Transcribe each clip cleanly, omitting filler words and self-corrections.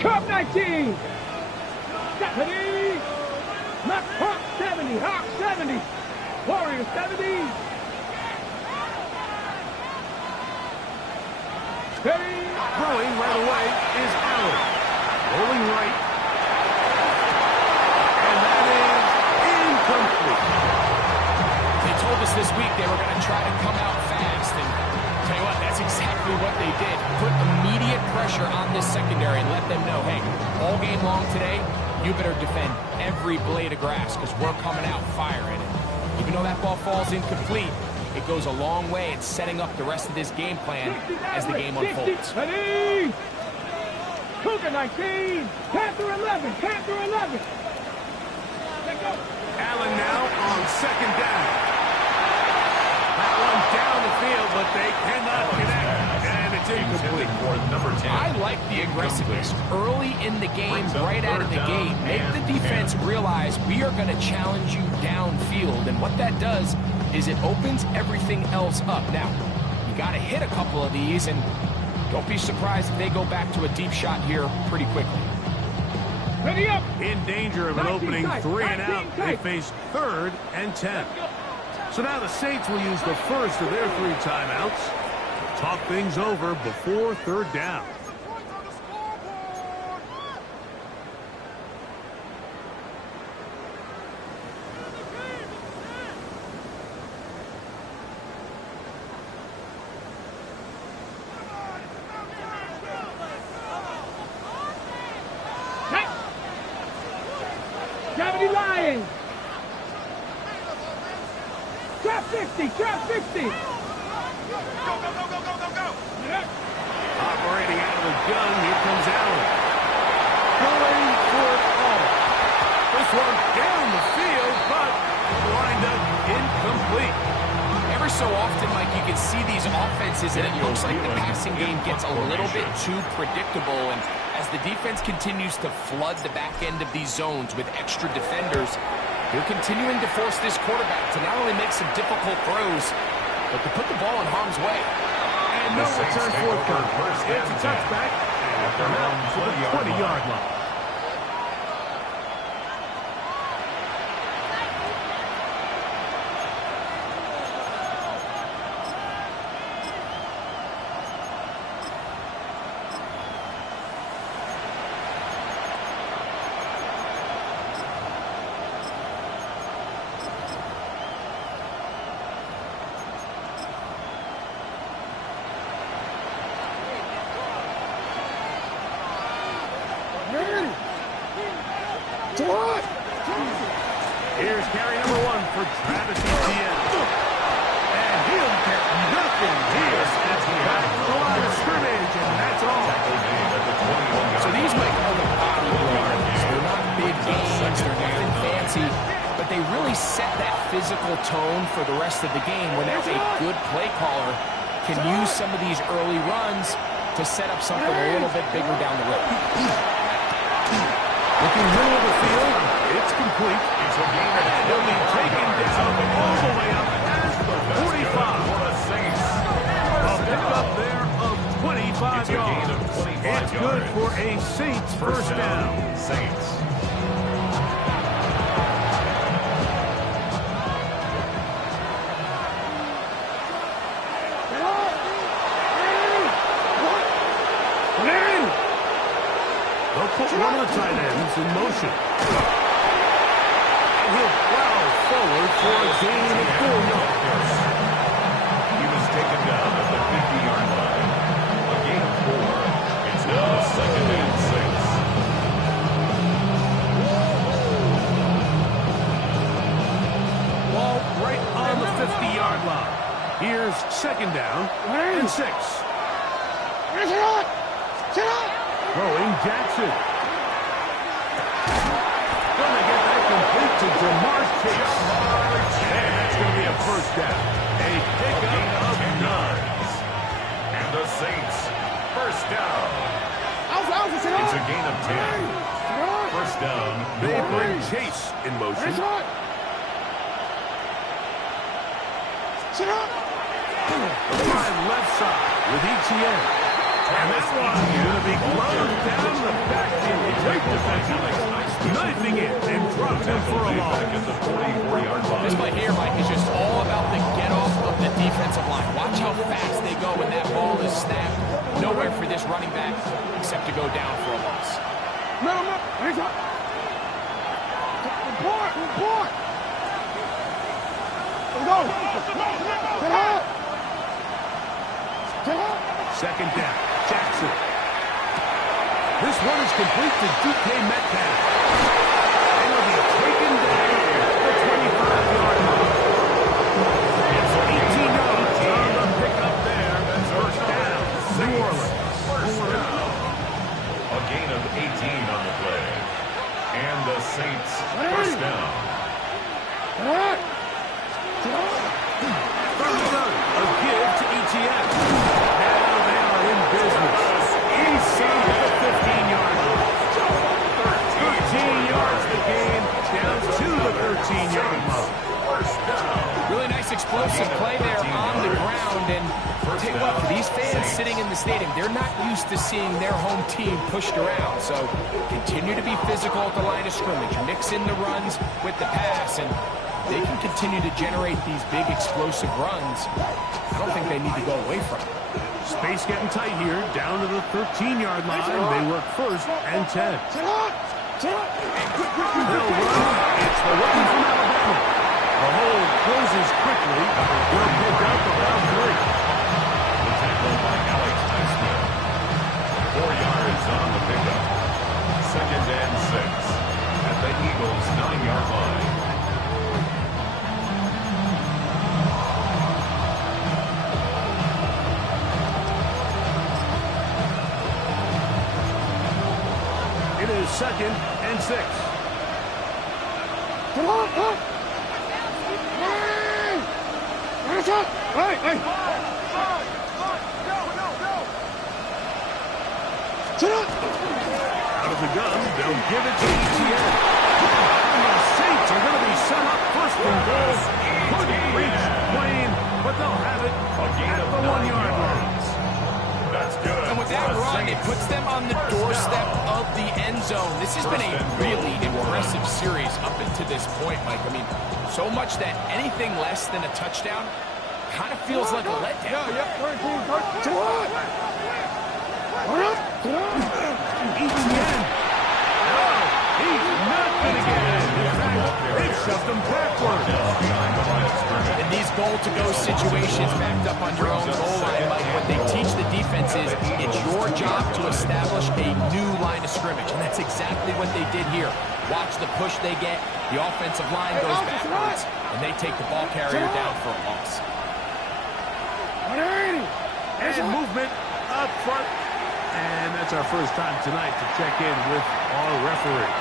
Cup 19. Stephanie. Left Hawk 70. Hawk 70. Warrior 70. Steady. Throwing right away is Allen. Rolling right. And that is incomplete. They told us this week they were going to try to come out fast, and tell you what, that's exactly what they did. Put immediate pressure on this secondary and let them know, hey, all game long today, you better defend every blade of grass because we're coming out firing. And even though that ball falls incomplete, it goes a long way in setting up the rest of this game plan as the game unfolds. Ready. Cougar 19. Panther 11. Panther 11. Let go. Allen now on second down. That one down the field, but they cannot connect. And it's incomplete. For number 10. I like the aggressiveness early in the game, right out of the gate. Make the defense realize we are going to challenge you downfield. And what that does is it opens everything else up. Now, you got to hit a couple of these, and don't be surprised if they go back to a deep shot here pretty quickly. Ready up. In danger of an opening 3 and out. They face 3rd and 10. So now the Saints will use the first of their 3 timeouts to talk things over before 3rd down. Gravity Lions. Trap 50. Trap 50. Go, go, go, go, go, go, go. Operating out of the gun, here comes Allen. Going for it all. This one down the field, but lined up incomplete. Every so often, Mike, you can see these offenses, and it looks like the passing game gets a little bit too predictable. And as the defense continues to flood the back end of these zones with extra defenders, they're continuing to force this quarterback to not only make some difficult throws, but to put the ball in harm's way. And no return forthcoming. It's a touchback at the 20-yard line. Here's carry number 1 for Travis Etienne. And he'll get nothing here as he back to the line of scrimmage, and that's all. So these might call them body blows. They're not big games, they're nothing fancy, but they really set that physical tone for the rest of the game when a good play caller can use some of these early runs to set up something a little bit bigger down the road. Looking middle of the field, it's complete. It's a game of He'll be taken down all the way up past the 45. for the Saints. A pickup there of 25 It's a gain of yards. 25 It's good yards. for a Saints first down. Saints. They'll put one of the tight ends in motion. And he'll plow forward for a gain of 4 yards. He was taken down at the 50-yard line. A gain of 4. It's now 2nd and 6. Ball right on the 50-yard line. Here's 2nd down and 6. Throwing Jackson. Gonna get that complete to Jamar Chase. And that's going to be a first down. A pickup of 9. And the Saints, first down. It's a gain of 10. First down. They bring Chase in motion. Wide left side with Etienne. And that one's going to be closed down the back end. Knifing it and drops him for a loss. This play here, Mike, is just all about the get-off of the defensive line. Watch how fast they go when that ball is snapped. Nowhere for this running back except to go down for a loss. No. Hands up. Report. Let's go. Get out. Second down, Jackson. This one is complete to DK Metcalf. And will be taken down at the 25-yard line. It's 18 yards on the pickup there. That's first down. New Orleans. First down. A gain of 18 on the play. And the Saints first down. Third down. A give to ETN. Now they are in business. Inside the 15-yard line. 13 yards the gain. Down to the 13-yard line. Really nice explosive play there on the ground. And I'll tell you what, for these fans sitting in the stadium, they're not used to seeing their home team pushed around. So continue to be physical at the line of scrimmage. Mix in the runs with the pass, and they can continue to generate these big explosive runs. I don't think they need to go away from it. Space getting tight here. Down to the 13-yard line. They work first and 10. They'll run. It's the rookie from Alabama. The hole closes quickly. We'll pick up about 3. The tackle by Alex Highsmith. 4 yards on the pickup. Second and 6 at the Eagles' 9-yard line. It is second and 6. Come on. Hey. Sit up. Out of the gun, they'll give it to ETN. And the Saints are going to be set up first and goal. Couldn't reach Wayne, but they'll have it at the 1-yard line. That's good. And with that run, it puts them on the doorstep of the end zone. This has been a really impressive series up until this point, Mike. I mean, so much that anything less than a touchdown kind of feels like a letdown. ETN. No, he's not going to get it. In fact, they've shoved him backwards. In these goal-to-go situations backed up on your own goal line, Mike, what they teach the defense is it's your job to establish a new line of scrimmage, and that's exactly what they did here. Watch the push they get. The offensive line goes backwards, and they take the ball carrier down for a loss. And movement up front. And that's our first time tonight to check in with our referee.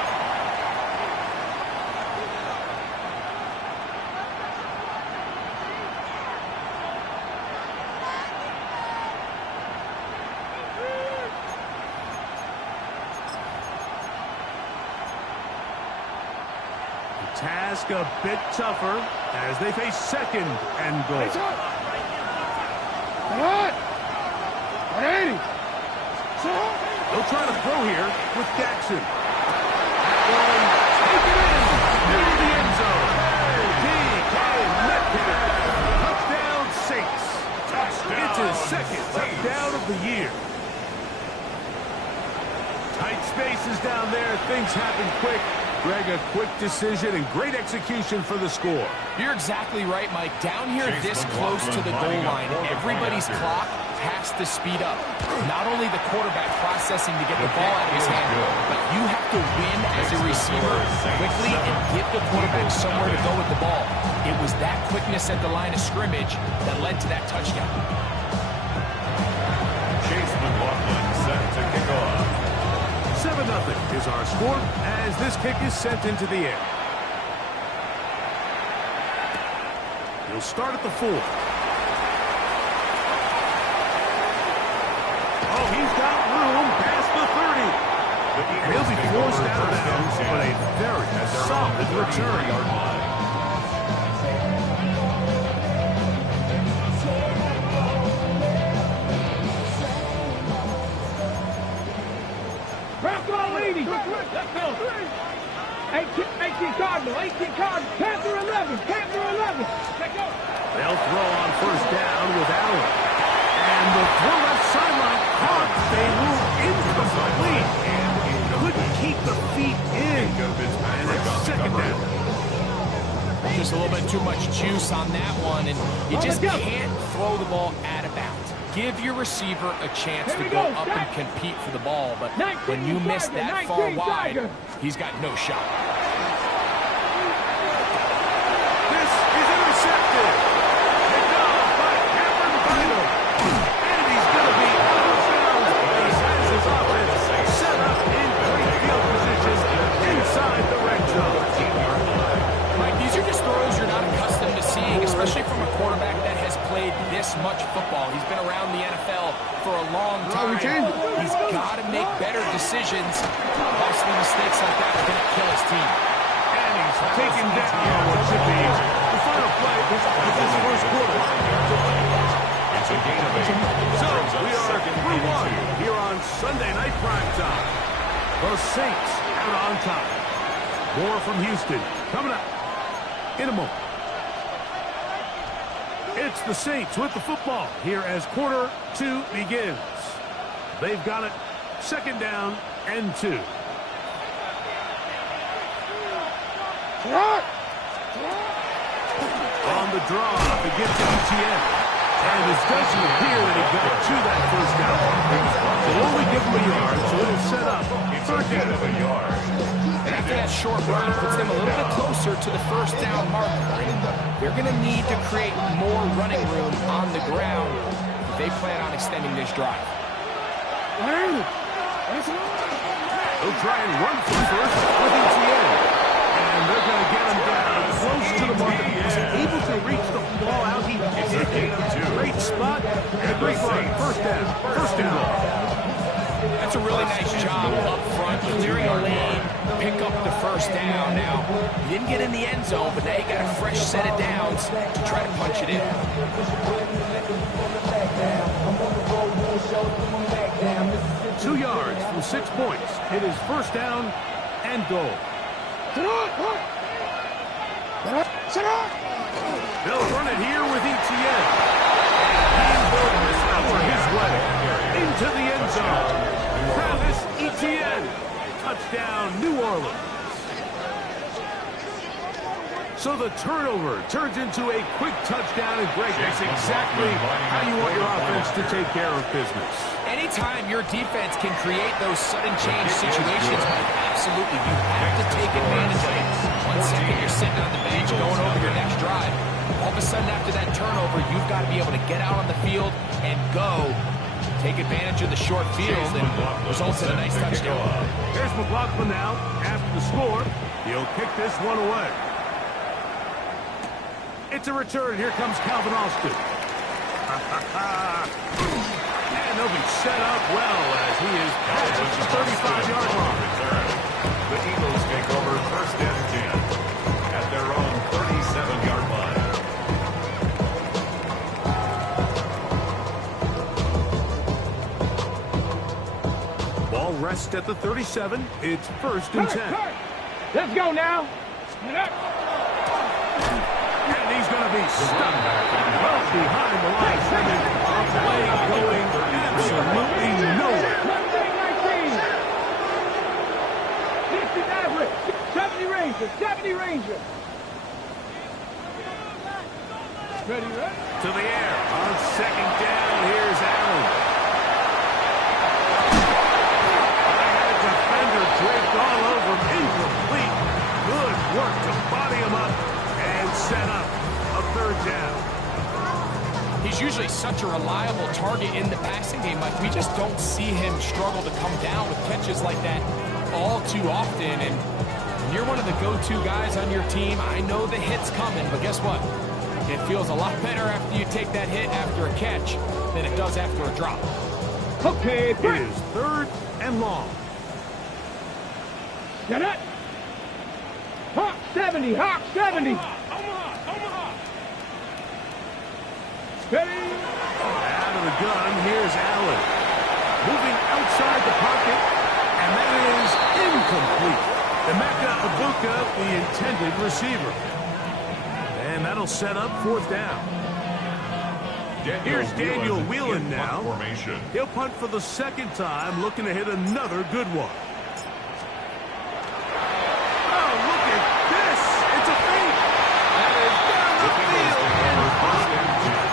The task a bit tougher as they face second and goal. Come on. 180. They'll try to throw here with Jackson. That one taken in into the end zone. DK Metcalf. Touchdown Saints. It's his second touchdown of the year. Tight spaces down there. Things happen quick. Greg, a quick decision and great execution for the score. You're exactly right, Mike. Down here this close to the goal line, everybody's clock has to speed up. Not only the quarterback processing to get the ball out of his hand, but you have to win as a receiver quickly and give the quarterback somewhere to go with the ball. It was that quickness at the line of scrimmage that led to that touchdown. Chase McLaughlin set to kick off. 7-0 is our score as this kick is sent into the air. He'll start at the 4. Oh, he's got room past the 30. And he'll be forced out of bounds, but a very solid return. Let's go. 18 Cardinal. 18 Cardinal. Panther 11. Panther 11. Let's go. They'll throw on first down with Allen. And the throw left sideline caught. They move incomplete. And couldn't keep the feet in. And it's second down. Just a little bit too much juice on that one, and you just can't throw the ball out of bounds. Give your receiver a chance to go up and compete for the ball, but when you miss that far wide, he's got no shot. This is intercepted. Picked off by Cameron Bynum. And he's going to be out of bounds. He has his offense set up in great field position inside the red zone. Mike, these are just throws you're not accustomed to seeing, especially from a quarterback that has played this much football. He's been around the NFL for a long time. He's got to make better decisions. Costly mistakes like that are going to kill his team. And he's taken down what should be the final play of this first quarter. It's a gain of 8. So we are 3-1 here on Sunday Night Primetime. The Saints out on top. More from Houston coming up in a moment. It's the Saints with the football here as quarter 2 begins. They've got it second down and 2. On the draw, it gives to ETN. And it doesn't appear that he got to that first down. They'll only give him a yard, so it'll set up third down of a yard. And after that short run, it puts them a little bit closer to the first down marker. They're going to need to create more running room on the ground if they plan on extending this drive. They'll try and run for first with ETN. And they're going to get him down close to the marker. He's able to reach the ball out. He did a great spot and a great run. First down. First down. That's a really nice job up front, clearing a lane, pick up the first down. Now, you didn't get in the end zone, but now you got a fresh set of downs to try to punch it in. 2 yards from 6 points. It is first down and goal. They'll run it here with ETN. He will power his way into the end zone. Travis Etienne. Touchdown, New Orleans. So the turnover turns into a quick touchdown, and Greg, that's exactly how you want your offense to take care of business. Anytime your defense can create those sudden change situations, absolutely, you have to take advantage of it. 1 second you're sitting on the bench going over your next drive. All of a sudden after that turnover, you've got to be able to get out on the field and go. Take advantage of the short field and results in a nice touchdown. There's McLaughlin now after the score. He'll kick this one away. It's a return. Here comes Calvin Austin. And they'll be set up well as he is past the 35-yard line. The Eagles take over first and 10 at their own 37-yard line. Ball rests at the 37. It's first and 10. Let's go now. And he's going to be stuck well behind the line. A play going absolutely nowhere. 70 Ranger, 70 Ranger. Ready, right? To the air. On second down, here's Allen. I had a defender draped all over him. Incomplete. Good work to body him up and set up a third down. He's usually such a reliable target in the passing game. Like, we just don't see him struggle to come down with catches like that all too often. And when you're one of the go-to guys on your team, I know the hit's coming, but guess what? It feels a lot better after you take that hit after a catch than it does after a drop. Okay, It is third and long. Get it. Hawk 70, Hawk 70. Ready? Out of the gun, here's Allen. Moving outside the pocket, And that is incomplete. Emeka Ibuka, the intended receiver. And that'll set up fourth down. Here's Daniel Whelan now. Formation. He'll punt for the second time, looking to hit another good one. Oh, look at this. It's a feint. That is down the field.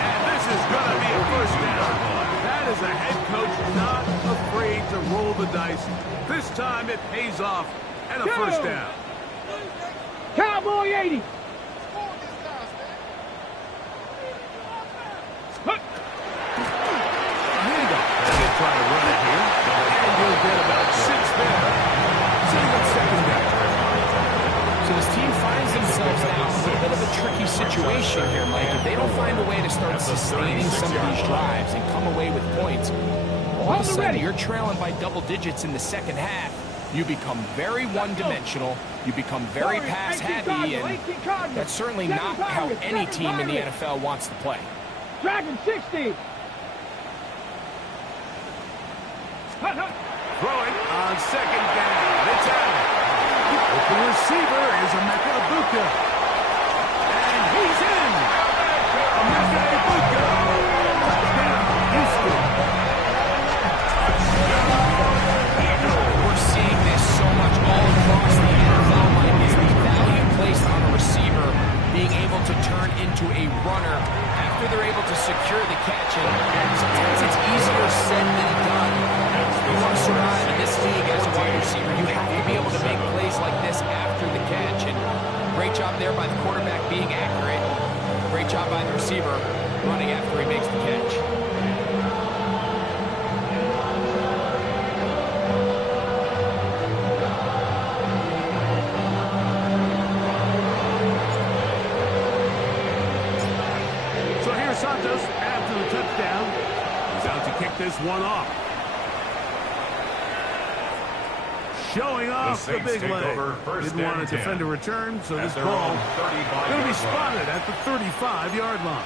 And this is going to be a first down. That is a head coach not afraid to roll the dice. This time it pays off. And a first down. Cowboy 80. Try to run it here. And you'll get about 6 there. Sitting on second down. So this team finds themselves now in a little bit of a tricky situation here, Mike. If they don't find a way to start sustaining some of these drives and come away with points, all of a sudden you're trailing by double digits in the second half. You become very one-dimensional. You become very pass-heavy, and that's certainly not how any team in the NFL wants to play. Dragon 60. Throwing on second down. It's out. Open receiver is Emeka Ibuka. And he's in. Emeka Ibuka. Touchdown, Houston. We're seeing this so much all across the NFL, Mike, is the value placed on a receiver being able to turn into a runner after they're able to secure the catch. And sometimes it's easier said than done. You want to survive in this league as a wide receiver, you have to be able to make plays like this after the catch. And great job there by the quarterback being accurate. Great job by the receiver running after he makes the catch. So here's Santos after the touchdown. He's out to kick this one off. Showing off the big leg. Didn't want to defend a return, so this ball going to be spotted at the 35-yard line.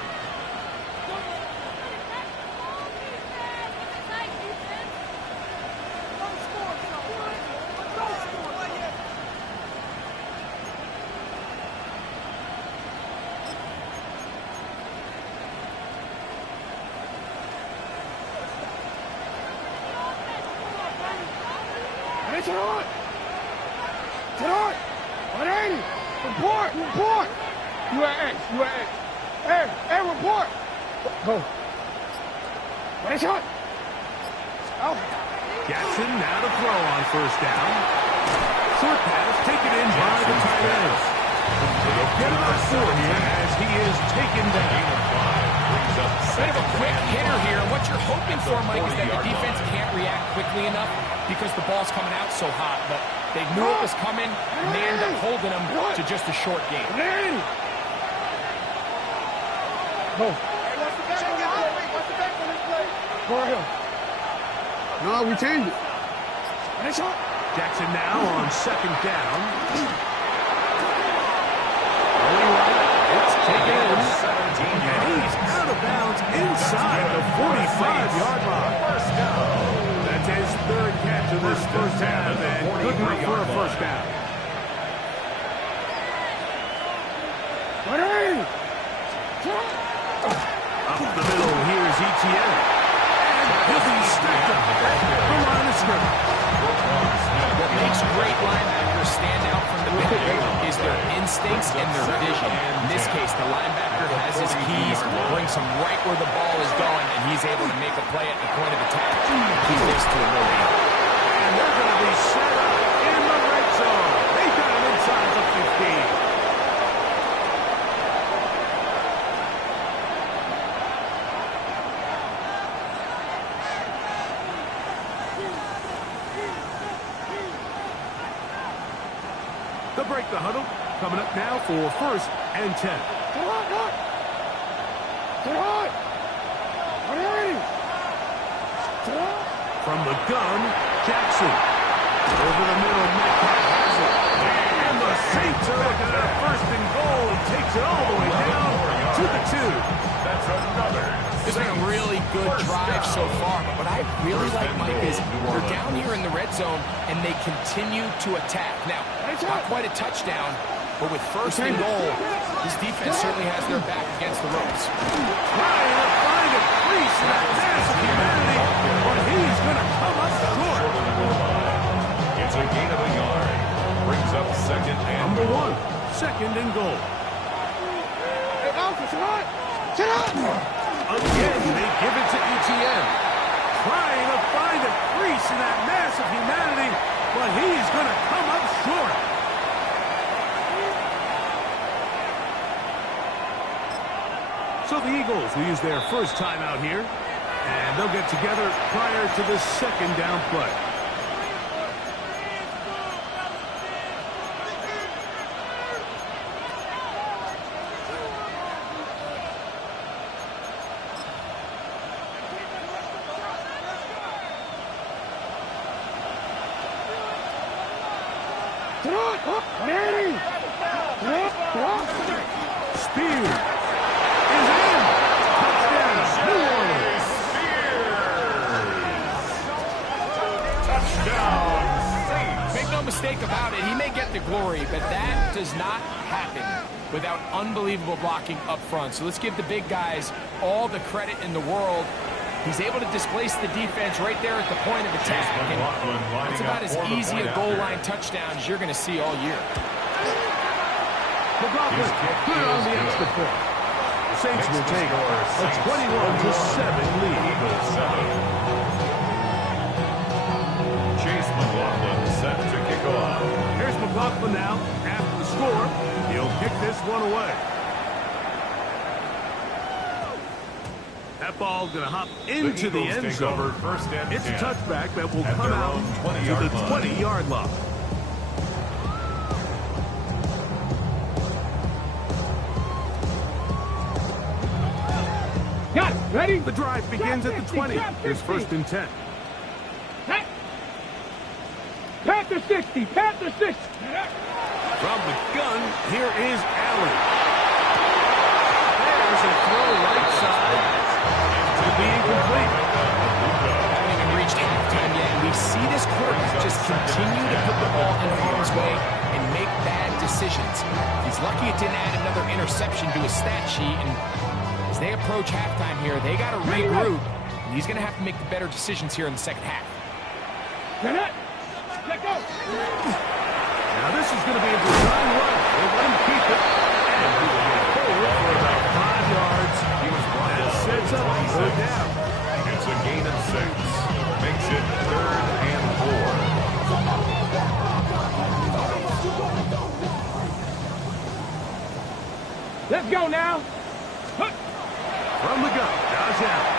It's on! It's on! 180! Report! Report! UAX! UAX! Hey, report! Go! It's on! Out! Jackson now to throw on first down. Short pass taken in by the tight end. They'll get about 4 here as he is taken down. Bit of a quick hitter here. What you're hoping for, Mike, is that the defense can't react quickly enough because the ball's coming out so hot. But they knew it was coming, and they end up holding them to just a short game. Go. What's the back on this play? Go right here. No, we changed it. Jackson now on second down. It's taken in. And he's out of bounds inside the 45-yard line. That's his third catch of this first half, and good enough for a first down. Up the middle, here's ETN. And he'll be stacked up at the line of scrimmage. What makes great linebackers stand out from the back is their instincts and their vision. In this case, the linebacker has his keys, brings him right where the ball is going, and he's able to make a play at the point of attack. He makes to a no gain. And they're going to be set up in the red zone. They got him inside the 15. They'll break the huddle. Coming up now for first and 10. From the gun, Jackson. Over the middle, Metcalf has it. And the Saints are looking at first and goal. He takes it all the way down to the 2. That's another It's been a really good drive so far, but what I really like, Mike, is they're down here in the red zone, and they continue to attack. Now, not quite a touchdown, but with first and goal, this defense certainly has their back against the ropes. Trying to find a crease in that massive humanity, but he's going to come up short. It's a gain of a yard. Brings up second and Number goal. 1, second and goal. Hey, Alpha, sit up! Sit up! Again, they give it to ETN. Trying to find a crease in that massive humanity, but he's going to come up short. So the Eagles will use their first timeout here, and they'll get together prior to the second down play. Manny! Spear is in. Touchdown, New Orleans. Touchdown, Saints. Make no mistake about it, he may get the glory, but that does not happen without unbelievable blocking up front. So let's give the big guys all the credit in the world. He's able to displace the defense right there at the point of attack. And it's about as easy a goal line touchdown as you're going to see all year. McLaughlin put it on the extra point. The Saints will take a 21-7 lead. Eagles 7. Chase McLaughlin set to kick off. Here's McLaughlin now. After the score, he'll kick this one away. That ball's going to hop into the end zone. First and It's a 10. touchback that will At come their out own to 20-yard the line. 20-yard line. Got it. Ready? The drive begins at the 20. Here's first and 10. Panther 60. Panther 60. From the gun, here is Allen. There's a throw right side. To be incomplete. Haven't even reached halftime yet, and we see this quarterback just continue to put the ball in harm's way and make bad decisions. He's lucky it didn't add another interception to his stat sheet, and as they approach halftime here, they got to regroup, and he's going to have to make the better decisions here in the second half. Let go. Now this is going to be a design run. They'll let him keep it. And he will get forward for about 5 yards. That sets up third down. It's a gain of 6. Makes it 3rd and 4. Let's go now. From the gun, Josh Allen.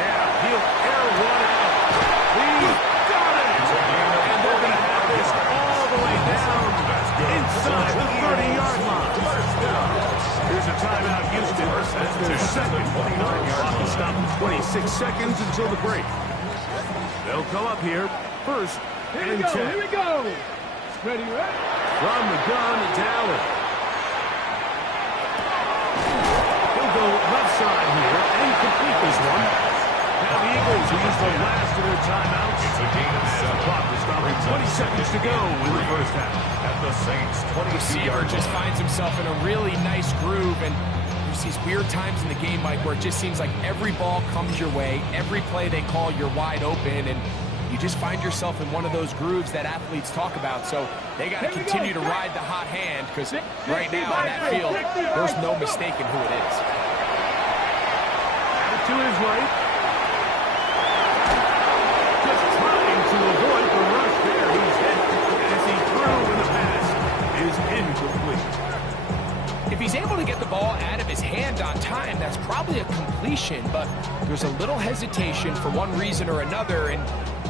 Yeah, he'll air one out. He's got it. And they're going to have this all the way down inside the 30-yard line. Here's a timeout, Houston. That's their second. Clock will stop in 26 seconds until the break. They'll come up here first and 10. Here we go. Ready, right? From the gun, it's Allen. He'll go left side here and complete this one. Now the Eagles will use the last of their timeouts. It's a gain of 7. The clock will stop at 20 seconds to go in the first half. At the Saints' 22-yard Receiver just finds himself in a really nice groove, and there's these weird times in the game, Mike, where it just seems like every ball comes your way, every play they call, you're wide open, and you just find yourself in one of those grooves that athletes talk about. So they got to continue to ride the hot hand, because right now on that field, there's no mistaking who it is. Out to his right. Just trying to avoid the rush there. He's hit as he threw, and the pass is incomplete. If he's able to get the ball out of his hand on time, that's probably a completion, but there's a little hesitation for one reason or another, and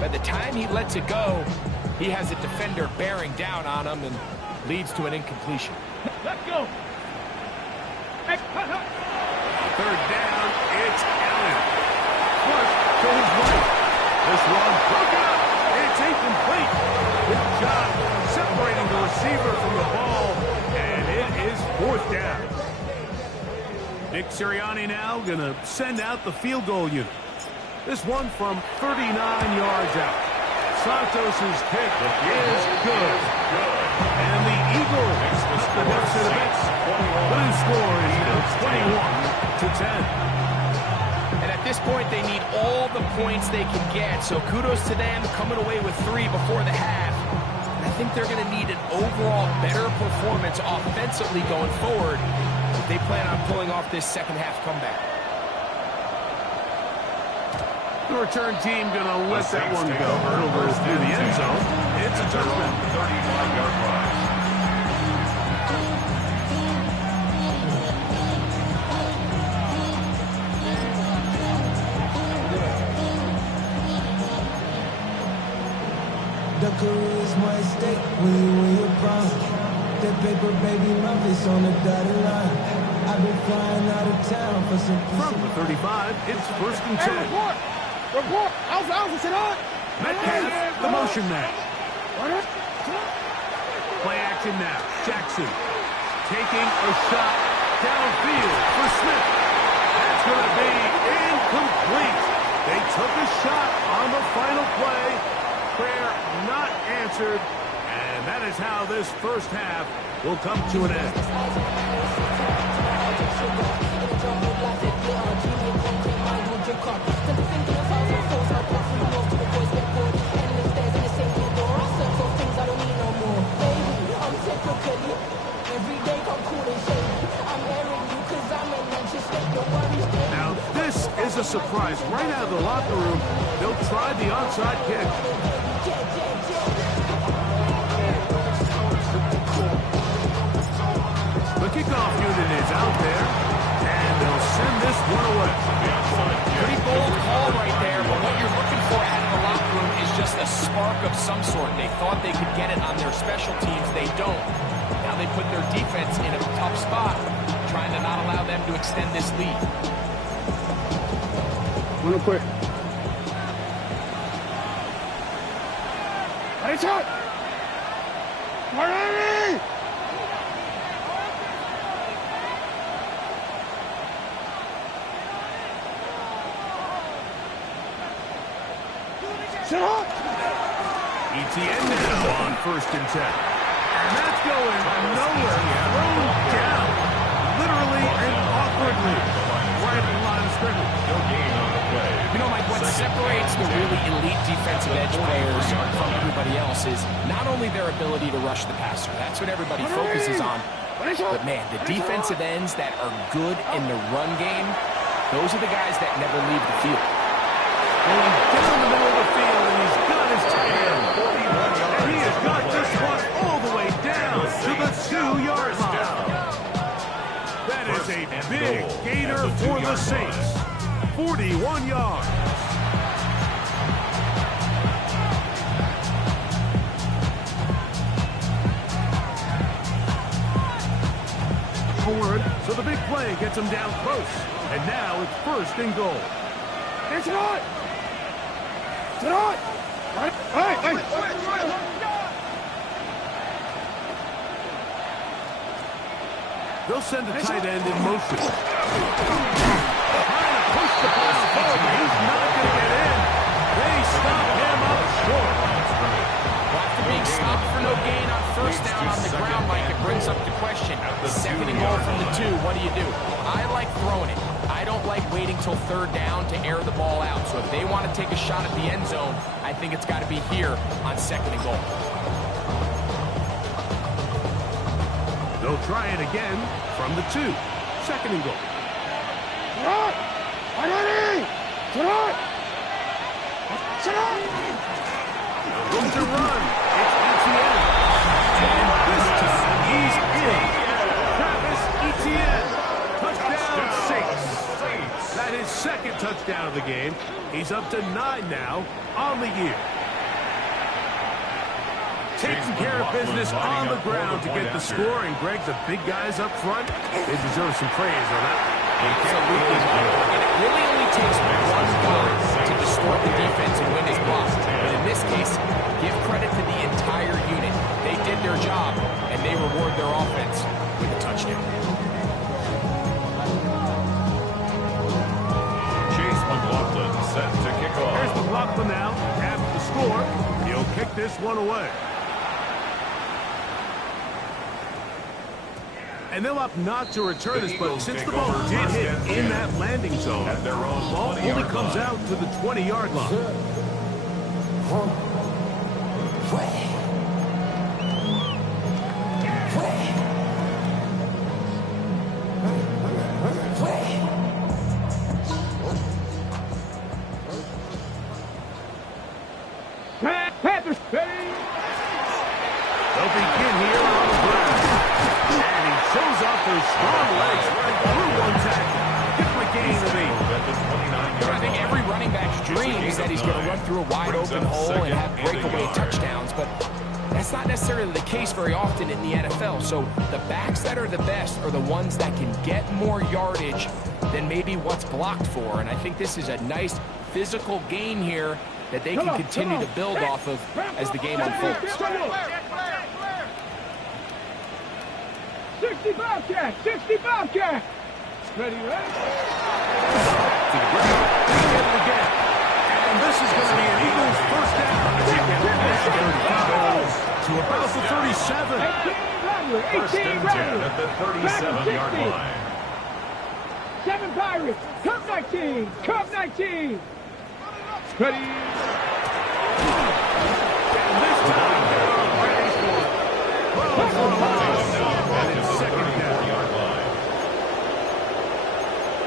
by the time he lets it go, he has a defender bearing down on him and leads to an incompletion. Let's go. Third down, it's Allen. Flush to his right. This one broken up. It's incomplete. Good job separating the receiver from the ball, and it is fourth down. Nick Sirianni now going to send out the field goal unit. This one from 39 yards out. Santos' kick is good. And the Eagles cut the deficit a bit. The new score is now 21-10. And at this point, they need all the points they can get. So kudos to them coming away with 3 before the half. And I think they're going to need an overall better performance offensively going forward if they plan on pulling off this second half comeback. The return team going to let that one go over through the end zone. It's a touchdown. 35-yard line. The career's more at stake when you win your prime. That paper, baby, my face on the dotted line. I've been flying out of town for some From the 35, it's 1st and 10. Report! Alpha, sit on! Metcalf, the motion man. Play action now. Jackson taking a shot downfield for Smith. That's going to be incomplete. They took a shot on the final play. Prayer not answered. And that is how this first half will come to an end. Now, this is a surprise. Right out of the locker room, they'll try the onside kick. The kickoff unit is out there, and they'll send this one away. Pretty bold call right there, but what you're looking for out of the locker room is just a spark of some sort. They thought they could get it on their special teams. They don't. Now they put their defense in a tough spot, trying to not allow them to extend this lead. Real quick. Ready, shot! Ready! Sit up! ETN now on 1st and 10. And that's going nowhere. Thrown down. Literally and awkwardly. Right at the line of scrimmage. No gain on the play. You know, Mike, what separates the really elite defensive edge players from everybody else is not only their ability to rush the passer. That's what everybody focuses on. But, man, the defensive ends that are good in the run game, those are the guys that never leave the field. Going down the middle of the field, and he's got his tight end. And he has got this one all the way down to the 2-yard line. That is a big gainer for the Saints. 41 yards. Forward, so the big play gets him down close. And now it's 1st and goal. It's on! Sit on! Hey! They'll send the tight end in motion. Trying to push the ball forward, but he's not going to get in. They stop him up short. Well, after being stopped for no gain on 1st down on the ground, Mike, it brings up the question. 2nd and goal from the 2, what do you do? I like throwing it. I don't like waiting till 3rd down to air the ball out. So if they want to take a shot at the end zone, I think it's got to be here on 2nd and goal. They'll try it again from the 2. 2nd and goal. Sit on! Sit on! Room to run. It's ETN. And this time he's in. Travis Etienne. Touchdown Saints. That is 2nd touchdown of the game. He's up to 9 now on the year. Taking care of business on the ground to get the score. And Greg, the big guys up front, they deserve some praise on that. Absolutely. And it really only takes one guy to distort the defense and win his block. But in this case, give credit to the entire unit. They did their job, and they reward their offense with a touchdown. tackle now. After the score, he'll kick this one away. And they'll opt not to return this, but since the ball did hit in that landing zone, the ball only comes out to the 20-yard line. Panthers. They'll begin here on the ground. And he shows off those strong legs right through one tackle. Different gain of 8. I think every running back's dream is that he's going to run through a wide open hole and have breakaway touchdowns, but that's not necessarily the case very often in the NFL. So the backs that are the best are the ones that can get more yardage than maybe what's blocked for. And I think this is a nice physical gain here that they can continue to build off of as the game unfolds. 60 Bobcat! 60 Bobcat! Ready, ready? And this is going to be an Eagles first down. To about the 37. 18 Rattler at the 37-yard line. 7 Pirates. Cup 19. Cup 19. Ready? And this time they're ready for 12 and it's second down.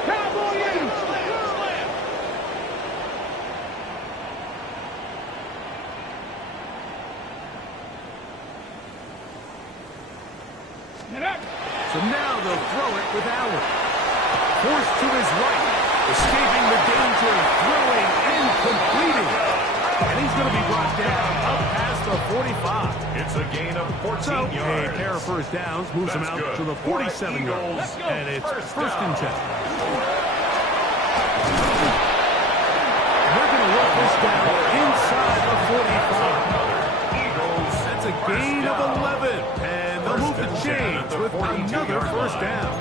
Cowboy in. So now they'll throw it with Allen. Forced to his right. Escaping the danger, throwing and completing. And he's going to be brought down up past the 45. It's a gain of 14 yards. A pair of first downs moves him out to the 47 yards. And it's first and 10. They're going to work this down inside the 45. That's a gain of 11. And they'll move the chains with another first down.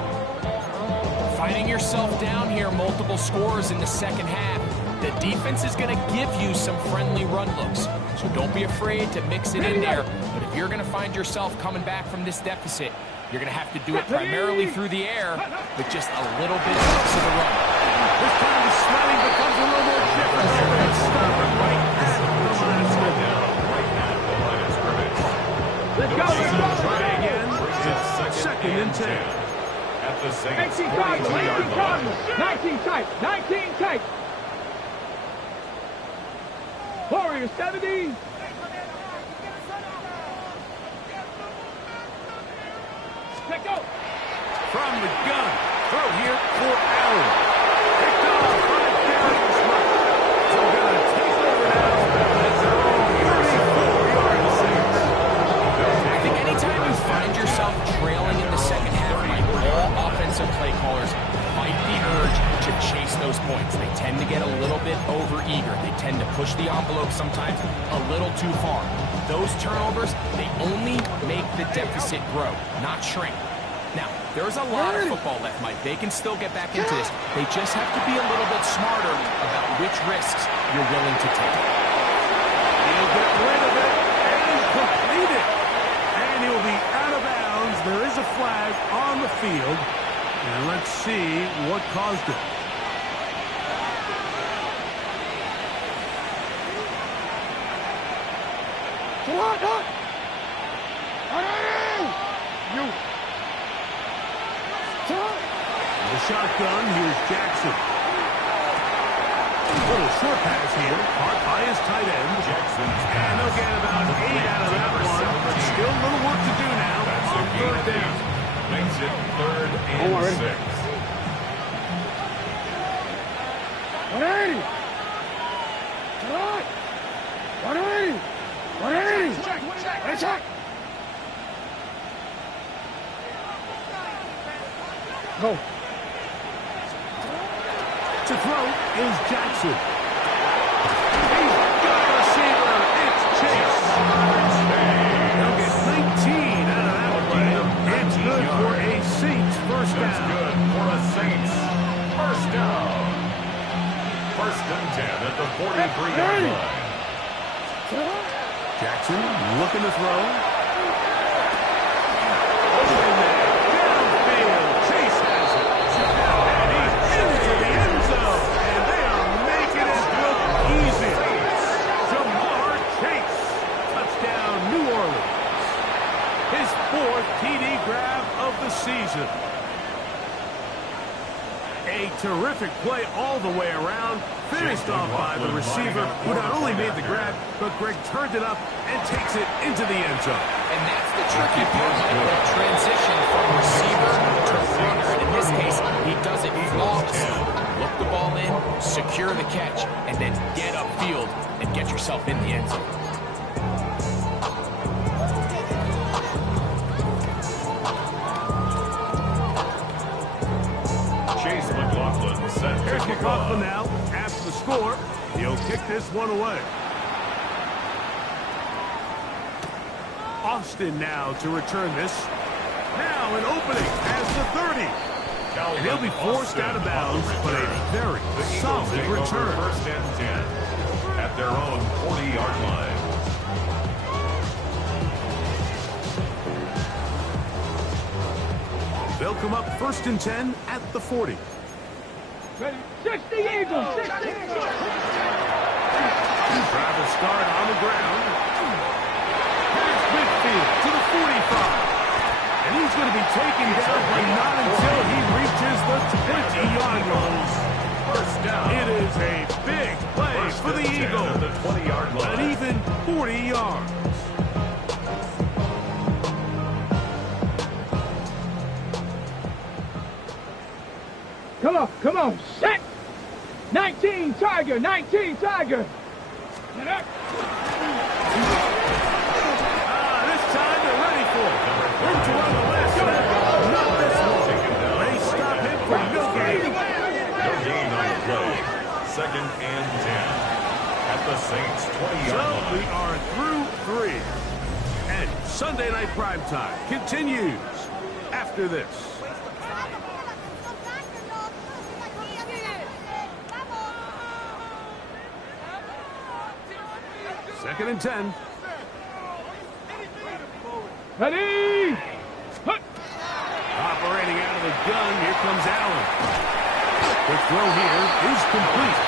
Finding yourself down here, multiple scores in the second half. The defense is going to give you some friendly run looks. So don't be afraid to mix it in there. But if you're going to find yourself coming back from this deficit, you're going to have to do it primarily through the air with just a little bit of mix of the run. This time the sledding becomes a little more difficult and stop it right at the line of scrimmage. Let's go. Try again. It's second and 10. At the Saints 18 Cardinals. 18 Cardinals. 19 tight. 19 tight. Warriors 70. Let go. From the gun. Throw here for Allen. Picked off by Darius Rush. So going to take over now at their own 34-yard Saints. I think anytime you find yourself trailing in the second half, like all offensive play callers fight the urge to chase those points. They tend to get a little bit over-eager. They tend to push the envelope sometimes a little too far. Those turnovers, they only make the deficit grow, not shrink. Now, there's a lot of football left, Mike. They can still get back into this. They just have to be a little bit smarter about which risks you're willing to take. He'll get rid of it and complete it. And he'll be out of bounds. There is a flag on the field. And let's see what caused it. The shotgun, here's Jackson. Little short pass here, caught by his tight end. Jackson. And they'll get about 8 out of that one. Still a little work to do now on third down. Makes it 3rd and 6. 180. 180. 180. Check. Go. To throw is Jackson. He's got a receiver. It's Chase. They'll get 19 out of that one. It's good for a Saints first down. That's good for a Saints first down. First and 10 at the 43-yard line. Jackson looking to throw. Downfield. Chase has it. And he's into the end zone. And they are making it look easy. Jamar Chase. Touchdown, New Orleans. His 4th TD grab of the season. A terrific play all the way around. Finished off by the receiver, who not only made the grab, but Greg turned it up and takes it into the end zone. And that's the tricky part, the transition from receiver to runner. And in this case, he does it flawlessly. Look the ball in, secure the catch, and then get upfield and get yourself in the end zone. Here's McLaughlin now. After the score, he'll kick this one away. Austin now to return this. Now an opening as the 30. And he'll be forced out of bounds, but a very solid return. First and 10 at their own 40-yard line. They'll come up first and 10 at the 40. Ready? 60 Eagles! 60 Eagles! Travis start on the ground. Here's Whitfield to the 45. And he's going to be taken down, but not until he reaches the 20-yard line. First down. It is a big play for the Eagles. The 20-yard line. An even 40 yards. Come on, set! 19 Tiger, 19 Tiger! This time they're ready for it. Room to run the last snap. Not this one. They stop him for no gain. No gain on the play. Second and 10 at the Saints' 20-yard line. So we are through 3. And Sunday Night Primetime continues after this. Second and 10. Ready? Hut. Operating out of the gun, here comes Allen. The throw here is complete.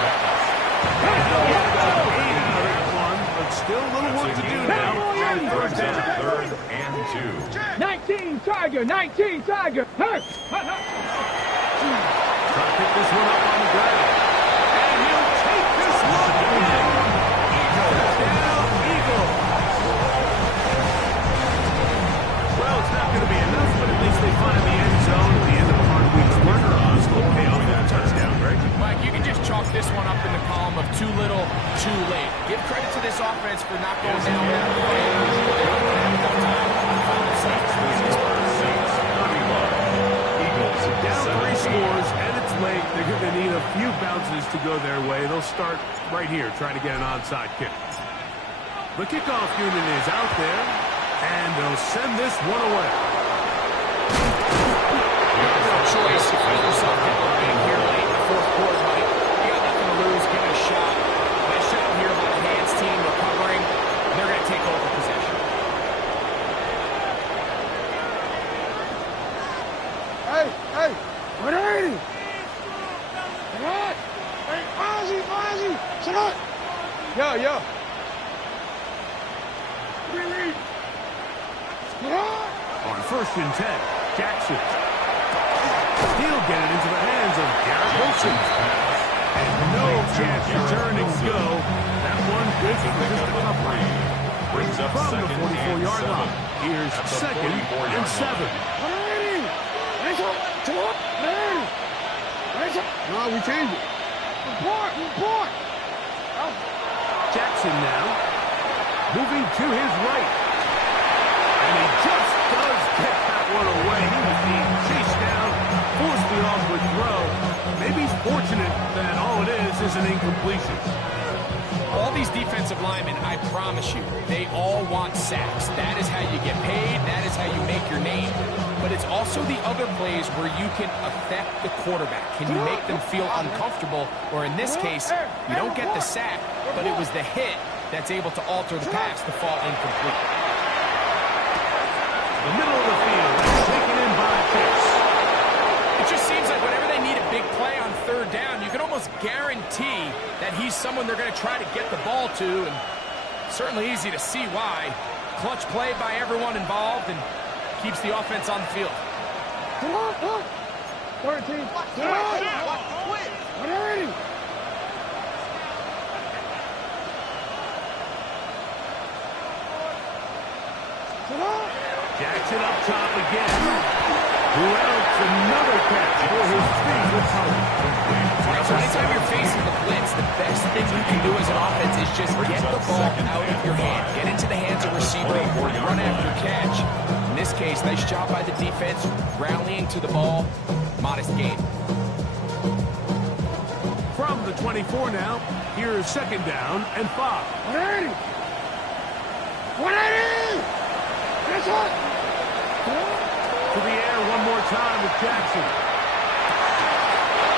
And they'll get about 8 out of that one, but still a little work to do now. First down, third and 2. 19 Tiger, 19 Tiger! Hut. Hut, hut. Try to pick this one up on the ground. And he'll take this one in. Touchdown, Eagles. Well, it's not going to be enough, but at least they find the end zone at the end of a hard week's work. Will pay off with a touchdown, Greg. Mike, you can just chalk this one up in the column of too little, too late. Give credit to this offense for not going down that way. They don't have enough time to find themselves. Eagles Down 3 scores, and it's late. They're going to need a few bounces to go their way. They'll start right here, trying to get an onside kick. The kickoff unit is out there, and they'll send this one away. Choice. You find yourself getting here late in the 4th quarter, Mike. You got nothing to lose. Give it a shot. Nice shot here by the hands team recovering. They're going to take over possession. Hey! 180! Sit up! Hey, Ozzy! Sit up! Yo! Read! Sit up! On first and 10, Jackson. He'll get it into the hands of Garrett Wilson. And no chance to turn and go. That one good for just a couple. brings up From the second 44-yard line. Here's second and 7. No, we changed it. Report. Jackson now moving to his right. And he just does get that one away. He was being chased down, forced the offward throw. Maybe he's fortunate that all it is an incompletion. All these defensive linemen, I promise you, they all want sacks. That is how you get paid. That is how you make your name. But it's also the other plays where you can affect the quarterback. Can you make them feel uncomfortable? Or in this case, you don't get the sack, but it was the hit that's able to alter the pass to fall incomplete. The middle of the field is taken in by Pitts. It just seems like whenever they need a big play on third down, you can almost guarantee that he's someone they're going to try to get the ball to, and certainly easy to see why. Clutch play by everyone involved and keeps the offense on the field. Come on, come on. 13. Come on. Jackson up top again. Who else? Another catch for his favorite opponent. So anytime you're facing the blitz, the best thing you can do as an offense is just get the ball out of your hand. Get into the hands of receiver, run after catch. In this case, nice job by the defense, rallying to the ball. Modest gain. From the 24 now, here's second down and 5. 180. 180. That's it. To the air one more time with Jackson.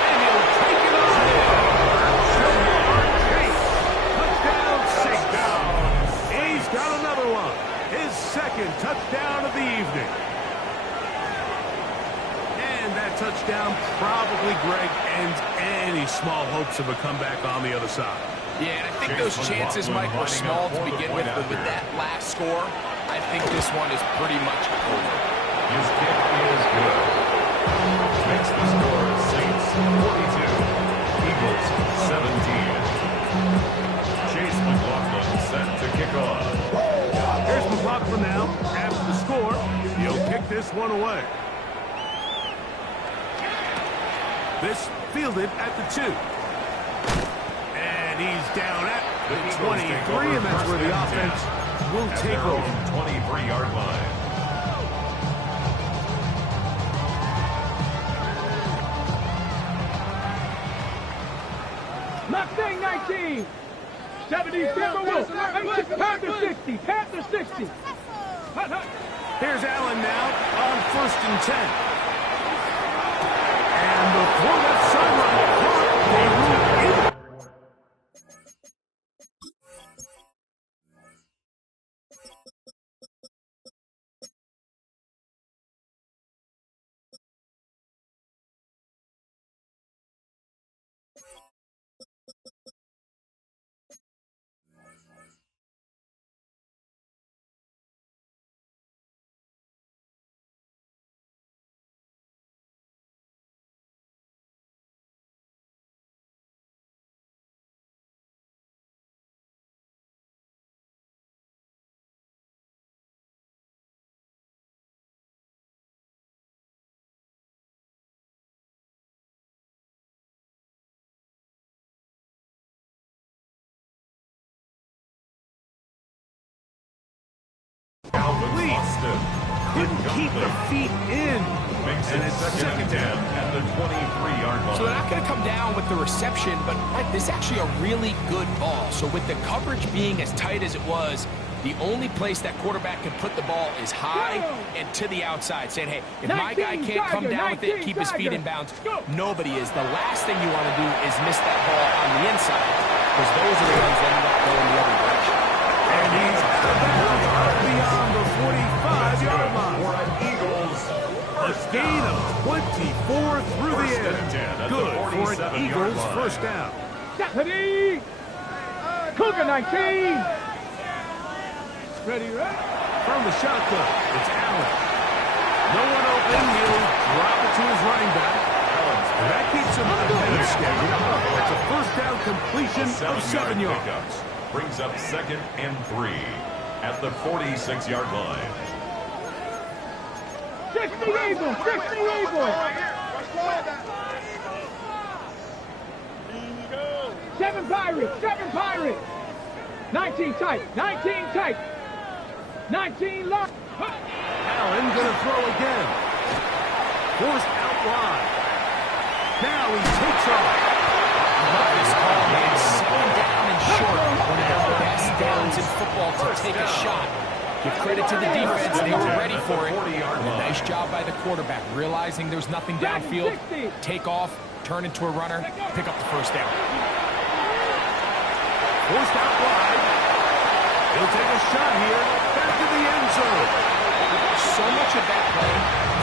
And he'll take it on in. Touchdown, Saquon. He's got another one. His second touchdown of the evening. And that touchdown probably, Greg, ends any small hopes of a comeback on the other side. Yeah, and I think those chances, Mike, were small to begin with, but with that last score, I think this one is pretty much over. His kick is good. Makes the score Saints 42, Eagles 17. Chase McLaughlin set to kick off. Here's McLaughlin now. After the score, he'll kick this one away. This fielded at the 2. And he's down at the 23, and that's where the offense will take over. 23-yard line. Mustang 19. 70. Panther 60. Panther 60. Here's Allen now on 1st and 10. And before that sideline caught, they move in. Couldn't keep the feet in. Makes it second down at the 23-yard line. So they're not going to come down with the reception, but Mike, this is actually a really good ball. So with the coverage being as tight as it was, the only place that quarterback can put the ball is high and to the outside, saying, hey, if my guy can't come down with it, keep his feet in bounds, nobody is. The last thing you want to do is miss that ball on the inside, because those are the ones that end up going the other direction. And he's out of bounds beyond the 45-yard line. For an Eagles A gain of 24 through the air. Good for an Eagles first down. Deputy! Cougar 19! Ready, right? From the shotgun, it's Allen. No one open. He'll drop it to his running back. And that keeps him ahead of schedule. It's a first down completion of 7 yards. Pickups. Brings up 2nd and 3 at the 46-yard line. 60 Eagles! 60 Eagles! 7 Pirates! 7 Pirates! 19 tight! 19 tight! 19 lock! Allen going to throw again. Forced out wide. Now he takes off. I love this call, man. Slowing down and short. take a shot. Give credit to the defense. They were ready for it. And a nice job by the quarterback, realizing there's nothing downfield. Take off, turn into a runner, pick up the first down. Forced out wide. He'll take a shot here. Back to the end zone. So much of that play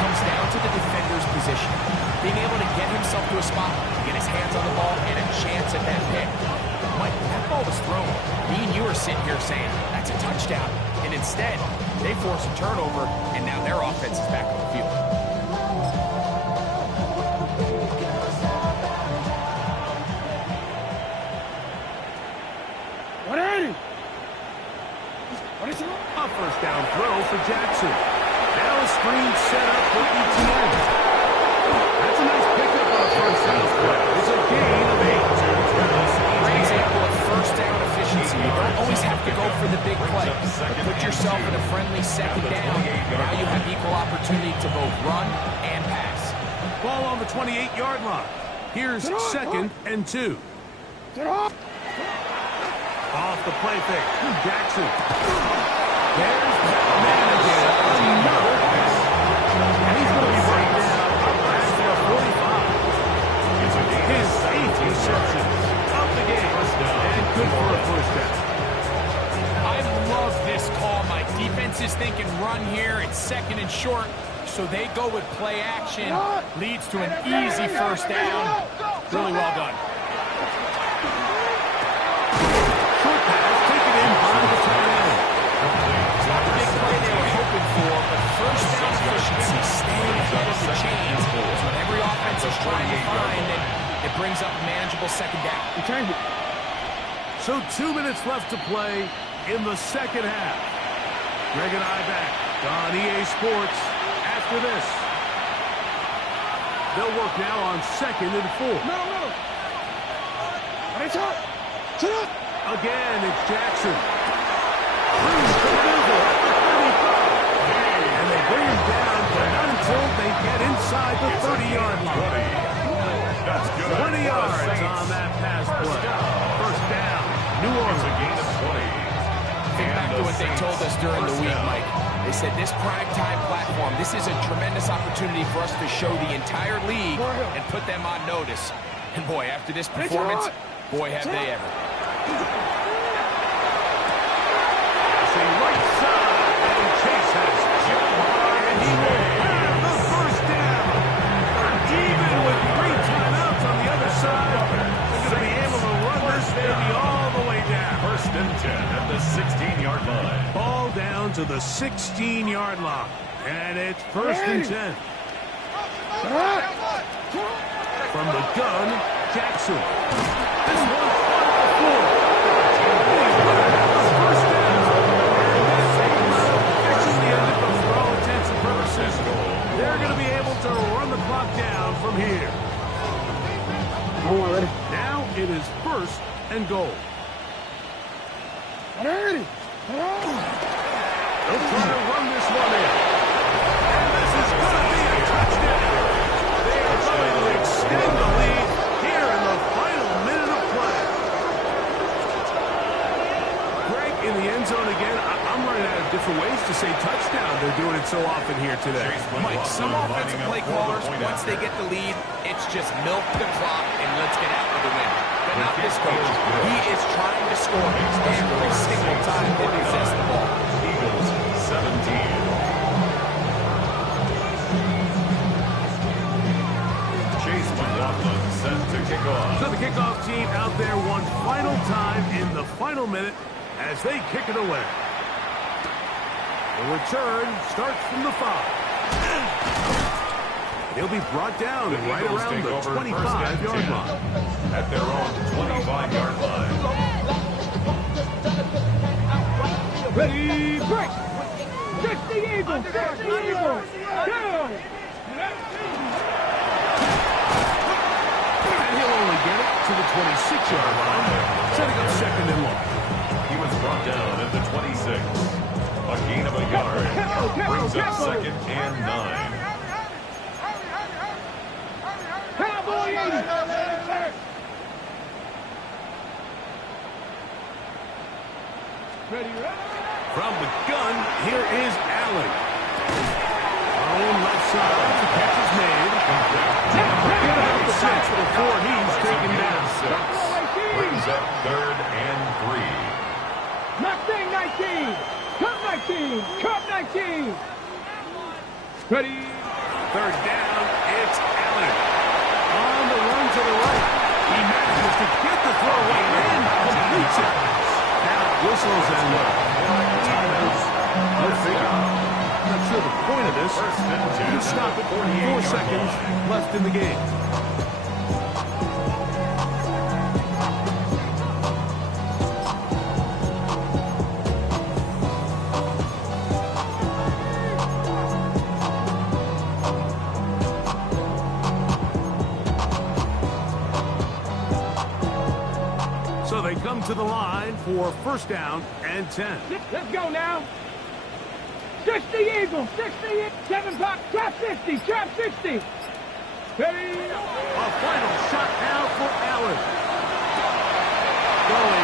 comes down to the defender's position. Being able to get himself to a spot, get his hands on the ball, and a chance at that pick. Mike, that ball was thrown. Me and you are sitting here saying, that's a touchdown. And instead, they force a turnover, and now their offense is back on the field. A first down throw for Jackson. Now a screen set up for ETN. That's a nice pickup on a first down play. It's a gain of 8. Great example of first down efficiency. You don't always have to go for the big play. But put yourself in a friendly second down. Now you have equal opportunity to both run and pass. Ball on the 28-yard line. Here's second and 2. Off the play fake. Jackson. There's man again. Another pass. And he's going to be right down at the 45. It's his 8th reception of the game. And good for a first down. I love this call. My defense is thinking run here. It's second and short. So they go with play action. Leads to an easy first down. Really well done. First down efficiency, staying ahead of the chains is what every offense is trying to find, and it brings up manageable second down. So 2 minutes left to play in the second half. Greg and I back on EA Sports after this. They'll work now on second and 4. Again, it's Jackson. And they bring him down, but not until they get inside the 30-yard line. That's good. 20 yards on that pass play. First down. New Orleans. A gain of 20. Think back to what they told us during the week, Mike. They said this primetime platform, this is a tremendous opportunity for us to show the entire league and put them on notice. And boy, after this performance, boy, have they ever. Right side, and Chase has and he will have the first down. Even with 3 timeouts on the other side, they're going to be able to run this baby all the way down. First and 10 at the 16-yard line. Ball down to the 16-yard line, and it's first and 10. From the gun, Jackson. This one on the floor. First down. They're going to be able to run the clock down from here. Now it is first and goal. They'll try to run this one in. And this is going to be a touchdown. They are going to extend the lead here in the final minute of play. Greg in the end zone again. I'm running out of different ways to say touchdown. They're doing it so often here today. Mike, some offensive play callers, once they get the lead, it's just milk the clock and let's get out with the win. But not this coach. He is trying to score every single time they possess the ball. Eagles 17. Chase McLaughlin set to kick off. So the kickoff team out there one final time in the final minute as they kick it away. The return starts from the 5. He'll be brought down right around the 25-yard line. At their own 25-yard line. Ready, break! Get the Eagles! Get the Eagles! Down! And he'll only get it to the 26-yard line, setting up second and long. He was brought down at the 26. A gain of a yard. Brings up second and 9. From the gun, here is Allen. On left side, the catch is made. Forget about the six before he's taken down. Brings up 3rd and 3. Mustang 19! Cup 19! Cup 19! Ready? 3rd down, it's Allen. On the run to the right. He manages to get the throwaway and completes it. Now whistles and I'm not sure the point of this. You can stop it. 4 seconds left in the game. So they come to the line for 1st down and 10. Let's go now. 60 Eagles, 60, 7 pop, trap 50, trap 50. Ready? A final shot now for Allen. Going